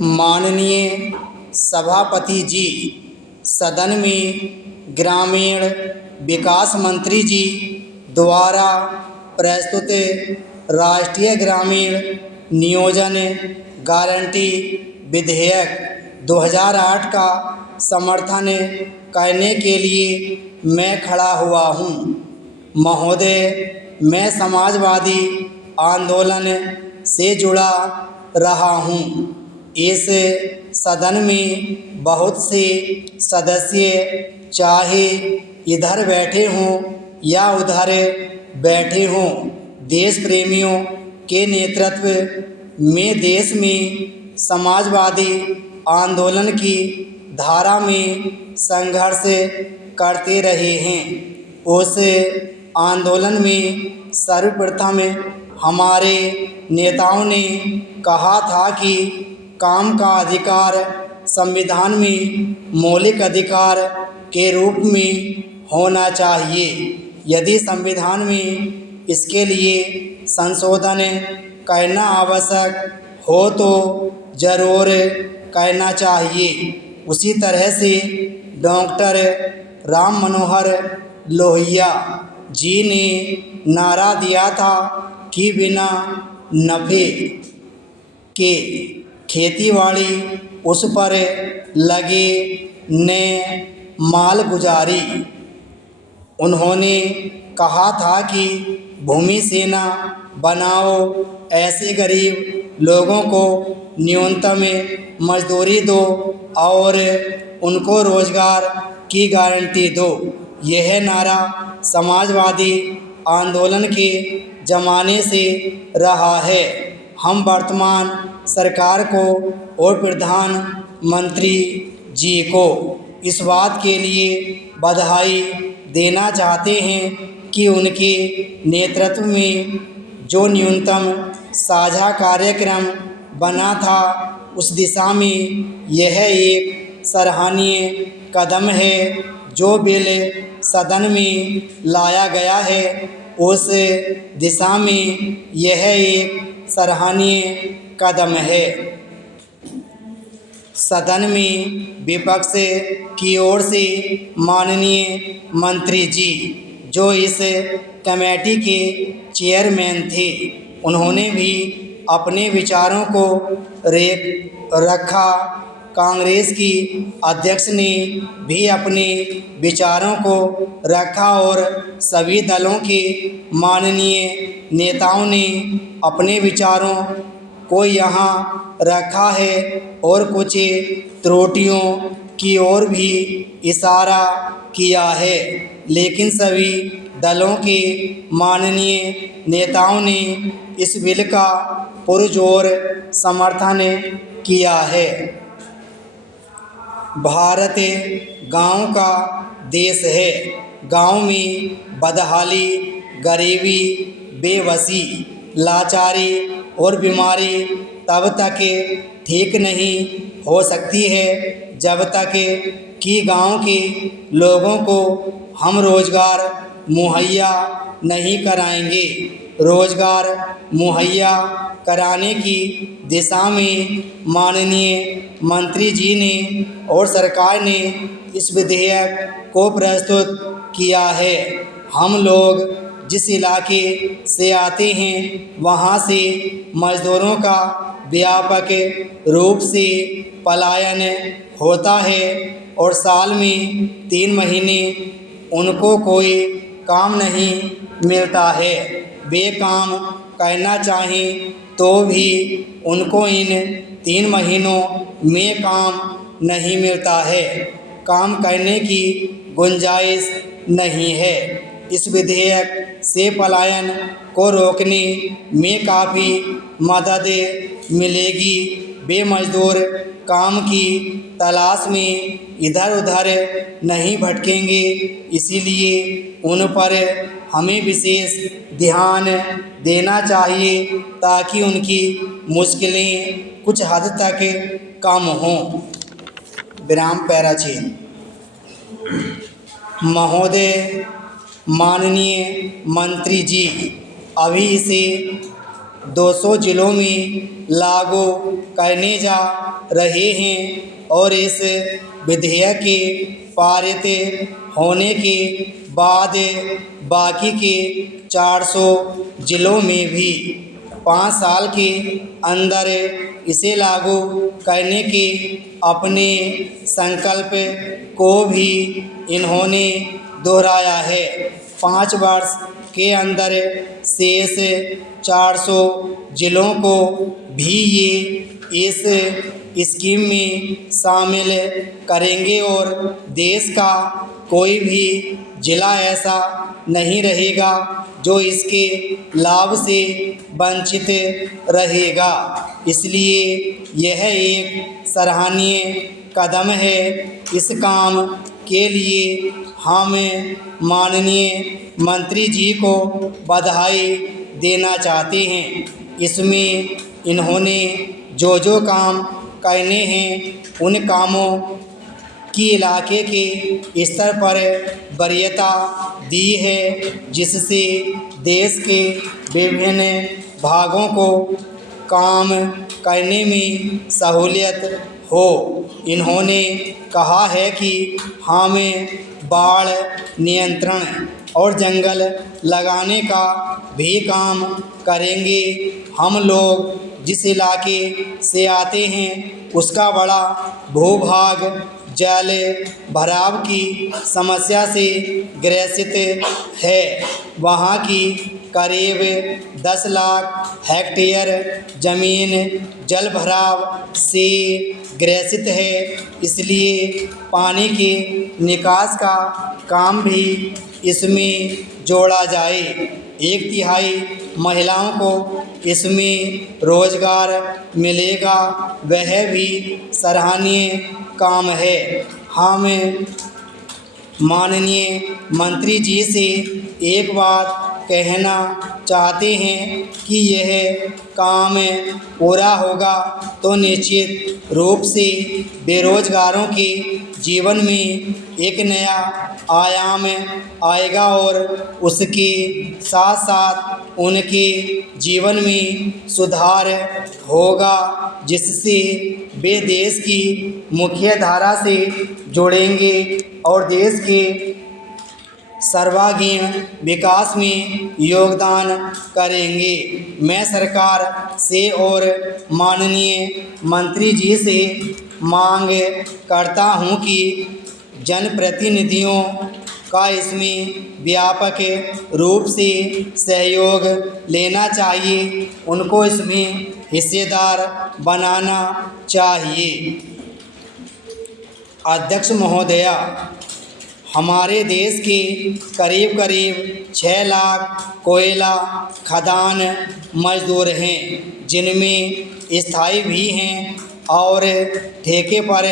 माननीय सभापति जी, सदन में ग्रामीण विकास मंत्री जी द्वारा प्रस्तुत राष्ट्रीय ग्रामीण नियोजन गारंटी विधेयक 2008 का समर्थन करने के लिए मैं खड़ा हुआ हूँ। महोदय, मैं समाजवादी आंदोलन से जुड़ा रहा हूँ। इस सदन में बहुत से सदस्य चाहे इधर बैठे हों या उधर बैठे हों, देश प्रेमियों के नेतृत्व में देश में समाजवादी आंदोलन की धारा में संघर्ष करते रहे हैं। उस आंदोलन में सर्वप्रथम हमारे नेताओं ने कहा था कि काम का अधिकार संविधान में मौलिक अधिकार के रूप में होना चाहिए। यदि संविधान में इसके लिए संशोधन करना आवश्यक हो तो ज़रूर करना चाहिए। उसी तरह से डॉक्टर राम मनोहर लोहिया जी ने नारा दिया था कि बिना नफ़े के खेतीबाड़ी उस पर लगे ने माल गुजारी। उन्होंने कहा था कि भूमि सेना बनाओ, ऐसे गरीब लोगों को न्यूनतम मजदूरी दो और उनको रोज़गार की गारंटी दो। यह नारा समाजवादी आंदोलन के ज़माने से रहा है। हम वर्तमान सरकार को और प्रधानमंत्री जी को इस बात के लिए बधाई देना चाहते हैं कि उनके नेतृत्व में जो न्यूनतम साझा कार्यक्रम बना था, उस दिशा में यह एक सराहनीय कदम है। जो बिल सदन में लाया गया है, उस दिशा में यह एक सराहनीय कदम है। सदन में विपक्ष की ओर से माननीय मंत्री जी, जो इस कमेटी के चेयरमैन थे, उन्होंने भी अपने विचारों को रखा। कांग्रेस की अध्यक्ष ने भी अपने विचारों को रखा और सभी दलों के माननीय नेताओं ने अपने विचारों को यहाँ रखा है और कुछ त्रुटियों की ओर भी इशारा किया है। लेकिन सभी दलों के माननीय नेताओं ने इस बिल का पुरजोर समर्थन किया है। भारत गांव का देश है। गांव में बदहाली, गरीबी, बेबसी, लाचारी और बीमारी तब तक ठीक नहीं हो सकती है जब तक कि गांव के लोगों को हम रोज़गार मुहैया नहीं कराएंगे। रोज़गार मुहैया कराने की दिशा में माननीय मंत्री जी ने और सरकार ने इस विधेयक को प्रस्तुत किया है। हम लोग जिस इलाके से आते हैं, वहाँ से मज़दूरों का व्यापक रूप से पलायन होता है और साल में 3 महीने उनको कोई काम नहीं मिलता है। वे काम करना चाहें तो भी उनको इन 3 महीनों में काम नहीं मिलता है। काम करने की गुंजाइश नहीं है। इस विधेयक से पलायन को रोकने में काफ़ी मदद मिलेगी। वे मजदूर काम की तलाश में इधर उधर नहीं भटकेंगे। इसीलिए उन पर हमें विशेष ध्यान देना चाहिए ताकि उनकी मुश्किलें कुछ हद तक कम हों। विराम पैराचीन। महोदय, माननीय मंत्री जी, अभी इसे 200 जिलों में लागू करने जा रहे हैं और इस विधेयक के पारित होने के बाद बाकी के 400 जिलों में भी 5 साल के अंदर इसे लागू करने के अपने संकल्प को भी इन्होंने दोहराया है। 5 वर्ष के अंदर शेष 400 जिलों को भी ये इस स्कीम में शामिल करेंगे और देश का कोई भी जिला ऐसा नहीं रहेगा जो इसके लाभ से वंचित रहेगा। इसलिए यह एक सराहनीय कदम है। इस काम के लिए हम माननीय मंत्री जी को बधाई देना चाहते हैं। इसमें इन्होंने जो काम करने हैं उन कामों की इलाके के स्तर पर वरीयता दी है, जिससे देश के विभिन्न भागों को काम करने में सहूलियत हो। इन्होंने कहा है कि हम बाढ़ नियंत्रण और जंगल लगाने का भी काम करेंगे। हम लोग जिस इलाके से आते हैं उसका बड़ा भूभाग जल भराव की समस्या से ग्रसित है। वहाँ की करीब 10 लाख हेक्टेयर ज़मीन जल भराव से ग्रसित है। इसलिए पानी के निकास का काम भी इसमें जोड़ा जाए। 1/3 महिलाओं को इसमें रोजगार मिलेगा, वह भी सराहनीय काम है। हम माननीय मंत्री जी से एक बात कहना चाहते हैं कि यह काम पूरा होगा तो निश्चित रूप से बेरोजगारों के जीवन में एक नया आयाम आएगा और उसके साथ साथ उनके जीवन में सुधार होगा, जिससे वे देश की मुख्य धारा से जुड़ेंगे और देश के सर्वांगीण विकास में योगदान करेंगे। मैं सरकार से और माननीय मंत्री जी से मांग करता हूं कि जनप्रतिनिधियों का इसमें व्यापक रूप से सहयोग लेना चाहिए, उनको इसमें हिस्सेदार बनाना चाहिए। अध्यक्ष महोदया, हमारे देश के करीब 6 लाख कोयला खदान मजदूर हैं, जिनमें स्थायी भी हैं और ठेके पर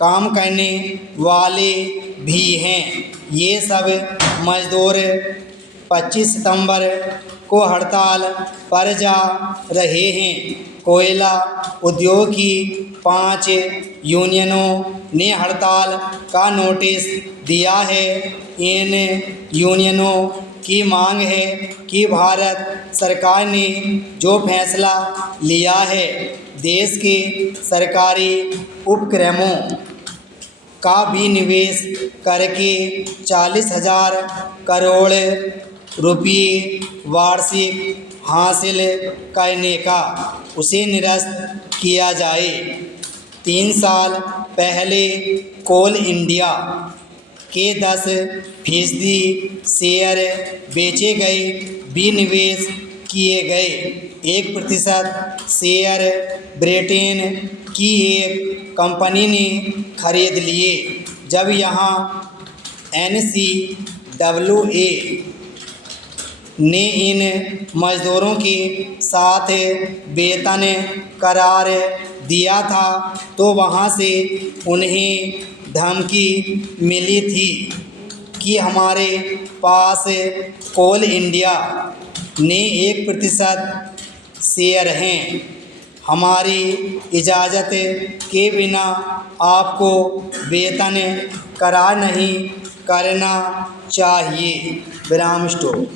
काम करने वाले भी हैं। ये सब मजदूर 25 सितंबर को हड़ताल पर जा रहे हैं। कोयला उद्योग की 5 यूनियनों ने हड़ताल का नोटिस दिया है। इन यूनियनों की मांग है कि भारत सरकार ने जो फैसला लिया है, देश के सरकारी उपक्रमों का भी निवेश करके 40,000 करोड़ रुपये वार्षिक हासिल करने का उसे निरस्त किया जाए। 3 साल पहले कोल इंडिया के 10% शेयर बेचे गए, विनिवेश किए गए। 1% शेयर ब्रिटेन की एक कंपनी ने खरीद लिए। जब यहाँ NCWA ने इन मज़दूरों के साथ वेतन करार दिया था तो वहाँ से उन्हें धमकी मिली थी कि हमारे पास कोल इंडिया ने 1% शेयर हैं, हमारी इजाज़त के बिना आपको वेतन करार नहीं करना चाहिए। विराम स्टॉप।